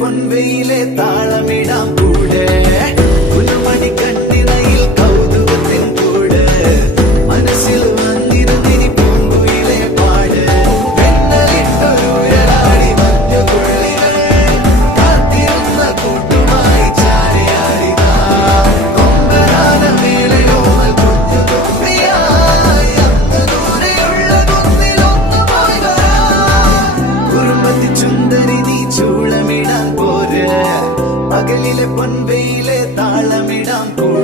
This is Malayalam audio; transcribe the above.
പൊൻവെയിലെ താളമിടാം കൂടെ പുതുമണി കണ്ണിനയിൽ കൗതുകത്തിൻ കൂടെ മനസ്സിൽ വന്നിരുന്നിനി പൂങ്കുയിലെ പാട് വെണ്ണലിട്ടൊരുരാടി മഞ്ഞുകുള്ളികൾ കാത്തിരുന്ന കൂട്ടുമായി ചാരയാടിതാ കൊമ്പനാന മേളയോമൽ കുഞ്ഞു തുമ്പിയായി അങ്ങ് ദൂരെയുള്ള കുന്നിലൊന്നുമായി വരാം കുറുമ്പത്തി ചുന്ദരി നീ ചൂളമിടാൻ പോര് പകലിലെ പൊൻവെയിലെ താളമിടാം കൂടെ